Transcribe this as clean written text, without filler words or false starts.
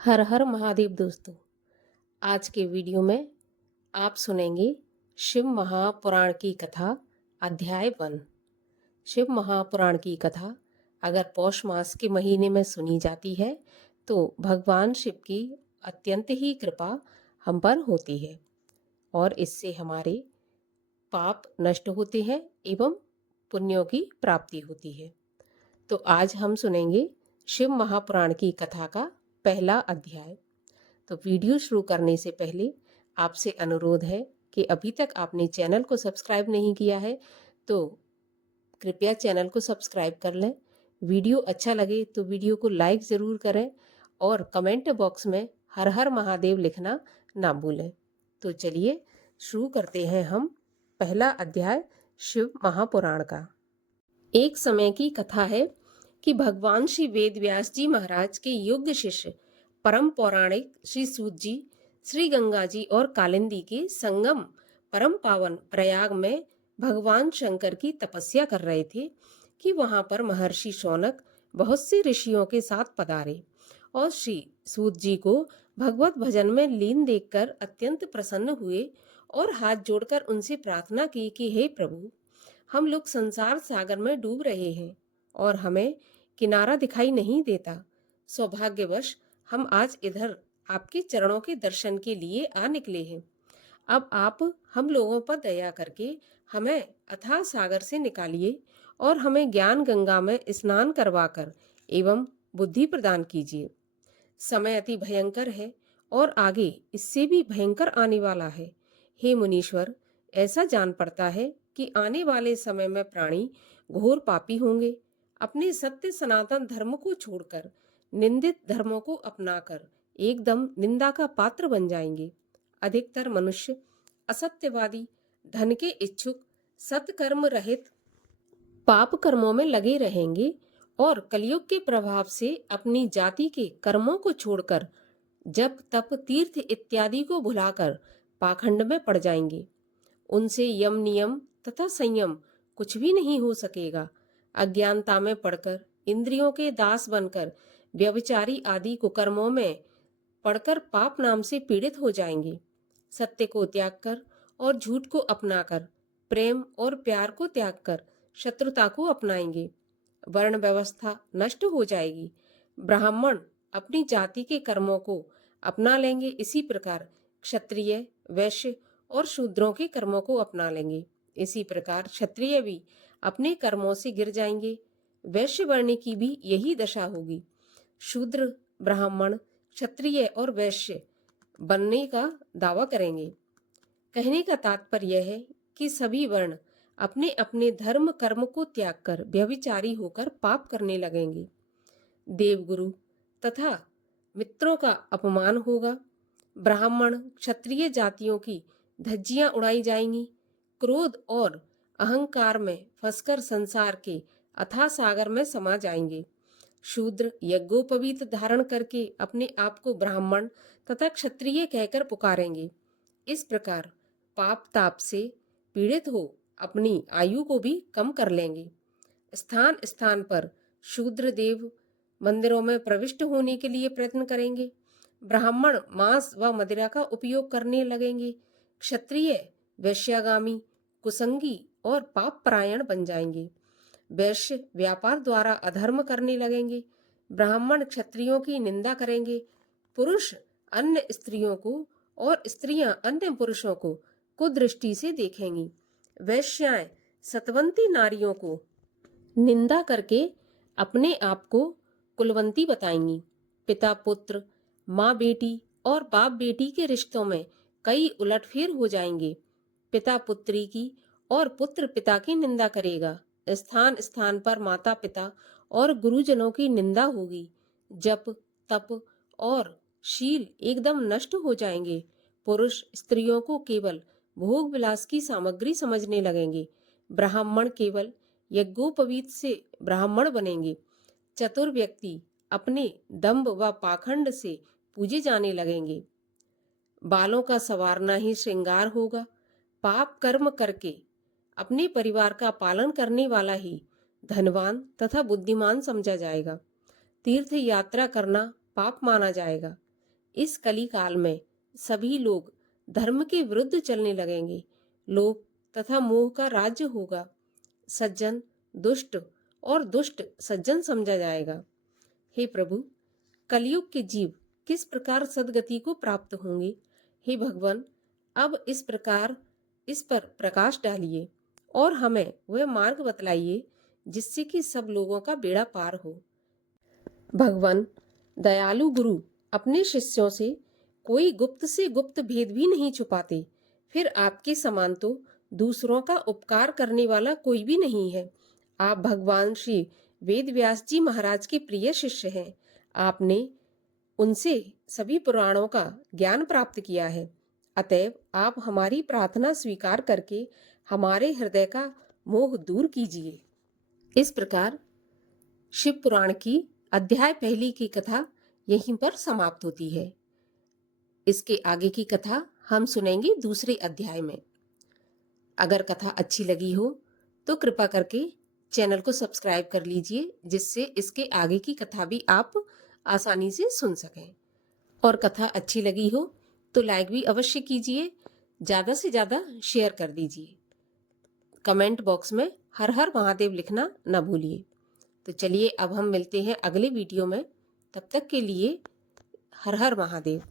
हर हर महादेव दोस्तों। आज के वीडियो में आप सुनेंगे शिव महापुराण की कथा। अध्याय 1। शिव महापुराण की कथा अगर पौष मास के महीने में सुनी जाती है तो भगवान शिव की अत्यंत ही कृपा हम पर होती है और इससे हमारे पाप नष्ट होते हैं एवं पुण्यों की प्राप्ति होती है। तो आज हम सुनेंगे शिव महापुराण की कथा का पहला अध्याय। तो वीडियो शुरू करने से पहले आपसे अनुरोध है कि अभी तक आपने चैनल को सब्सक्राइब नहीं किया है तो कृपया चैनल को सब्सक्राइब कर लें। वीडियो अच्छा लगे तो वीडियो को लाइक ज़रूर करें और कमेंट बॉक्स में हर हर महादेव लिखना ना भूलें। तो चलिए शुरू करते हैं हम पहला अध्याय शिव महापुराण का। एक समय की कथा है कि भगवान श्री वेद व्यास जी महाराज के योग्य शिष्य परम पौराणिक श्री सूत जी श्री गंगा जी और कालिंदी के संगम परम पावन प्रयाग में भगवान शंकर की तपस्या कर रहे थे कि वहां पर महर्षि शौनक बहुत से ऋषियों के साथ पधारे और श्री सूत जी को भगवत भजन में लीन देखकर अत्यंत प्रसन्न हुए और हाथ जोड़कर उनसे प्रार्थना की कि हे प्रभु, हम लोग संसार सागर में डूब रहे हैं और हमें किनारा दिखाई नहीं देता। सौभाग्यवश हम आज इधर आपके चरणों के दर्शन के लिए आ निकले हैं। अब आप हम लोगों पर दया करके हमें अथाह सागर से निकालिए और हमें ज्ञान गंगा में स्नान करवाकर एवं बुद्धि प्रदान कीजिए। समय अति भयंकर है और आगे इससे भी भयंकर आने वाला है। हे मुनीश्वर, ऐसा जान पड़ता है कि आने वाले समय में प्राणी घोर पापी होंगे, अपने सत्य सनातन धर्म को छोड़कर निंदित धर्मों को अपनाकर एकदम निंदा का पात्र बन जाएंगे। अधिकतर मनुष्य असत्यवादी, धन के इच्छुक, सत्कर्म रहित पाप कर्मों में लगे रहेंगे और कलयुग के प्रभाव से अपनी जाति के कर्मों को छोड़कर जप तप तीर्थ इत्यादि को भुलाकर पाखंड में पड़ जाएंगे। उनसे यम नियम तथा संयम कुछ भी नहीं हो सकेगा। अज्ञानता में पड़कर इंद्रियों के दास बनकर व्यभिचारी आदि कुकर्मों में पड़कर पाप नाम से पीड़ित हो जाएंगे। सत्य को त्याग कर और झूठ को अपनाकर प्रेम और प्यार को त्याग कर शत्रुता को अपनाएंगे। वर्ण व्यवस्था नष्ट हो जाएगी। ब्राह्मण अपनी जाति के कर्मों को अपना लेंगे, इसी प्रकार क्षत्रिय, वैश्य और शूद्रों के कर्मों को अपना लेंगे। इसी प्रकार क्षत्रिय भी अपने कर्मों से गिर जाएंगे। वैश्य वर्ण की भी यही दशा होगी। शूद्र, ब्राह्मण, क्षत्रिय और वैश्य बनने का दावा करेंगे। कहने का तात्पर्य है कि सभी वर्ण अपने अपने धर्म कर्म को त्याग कर व्यभिचारी होकर पाप करने लगेंगे। देवगुरु तथा मित्रों का अपमान होगा। ब्राह्मण क्षत्रिय जातियों की धज्जियां उड़ाई जाएंगी। क्रोध और अहंकार में फंसकर संसार के अथाह सागर में समा जाएंगे। शूद्र यज्ञोपवीत धारण करके अपने आप को ब्राह्मण तथा क्षत्रिय कहकर पुकारेंगे। इस प्रकार पाप ताप से पीड़ित हो अपनी आयु को भी कम कर लेंगे। स्थान स्थान पर शूद्र देव मंदिरों में प्रविष्ट होने के लिए प्रयत्न करेंगे। ब्राह्मण मांस व मदिरा का उपयोग करने लगेंगे। क्षत्रिय वैश्यागामी, कुसंगी और पाप परायण बन जाएंगे। वैश्य व्यापार द्वारा अधर्म करने लगेंगे। ब्राह्मण क्षत्रियों की निंदा करेंगे। पुरुष अन्य स्त्रियों को और स्त्रियां अन्य पुरुषों को कुदृष्टि से देखेंगी। वैश्याएं सतवंती नारियों को निंदा करके अपने आप को कुलवंती बताएंगी। पिता पुत्र, माँ बेटी और बाप बेटी के रिश्तों में कई उलटफेर हो जाएंगे। पिता पुत्री की और पुत्र पिता की निंदा करेगा। स्थान स्थान पर माता पिता और गुरुजनों की निंदा होगी। जप तप और शील एकदम नष्ट हो जाएंगे। पुरुष स्त्रियों को केवल भोग विलास की सामग्री समझने लगेंगे। ब्राह्मण केवल यज्ञोपवीत से ब्राह्मण बनेंगे। चतुर व्यक्ति अपने दंभ व पाखंड से पूजे जाने लगेंगे। बालों का संवारना ही श्रृंगार होगा। पाप कर्म करके अपने परिवार का पालन करने वाला ही धनवान तथा बुद्धिमान समझा जाएगा। तीर्थ यात्रा करना पाप माना जाएगा। इस कली काल में सभी लोग धर्म के विरुद्ध चलने लगेंगे। लोभ तथा मोह का राज्य होगा। सज्जन दुष्ट और दुष्ट सज्जन समझा जाएगा। हे प्रभु, कलयुग के जीव किस प्रकार सदगति को प्राप्त होंगे? हे भगवान, अब इस पर प्रकाश डालिए और हमें वह मार्ग बतलाइए जिससे कि सब लोगों का बेड़ा पार हो। भगवान, दयालु गुरु अपने शिष्यों से कोई गुप्त से गुप्त भेद भी नहीं छुपाते। फिर आपके समान तो दूसरों का उपकार करने वाला कोई भी नहीं है। आप भगवान श्री वेद व्यास जी महाराज के प्रिय शिष्य हैं। आपने उनसे सभी पुराणों का ज्ञान प्राप्त किया है। अतएव आप हमारी प्रार्थना स्वीकार करके हमारे हृदय का मोह दूर कीजिए। इस प्रकार शिव पुराण की अध्याय पहली की कथा यहीं पर समाप्त होती है। इसके आगे की कथा हम सुनेंगे दूसरे अध्याय में। अगर कथा अच्छी लगी हो तो कृपा करके चैनल को सब्सक्राइब कर लीजिए, जिससे इसके आगे की कथा भी आप आसानी से सुन सकें। और कथा अच्छी लगी हो तो लाइक भी अवश्य कीजिए, ज़्यादा से ज़्यादा शेयर कर दीजिए। कमेंट बॉक्स में हर हर महादेव लिखना न भूलिए। तो चलिए अब हम मिलते हैं अगले वीडियो में। तब तक के लिए हर हर महादेव।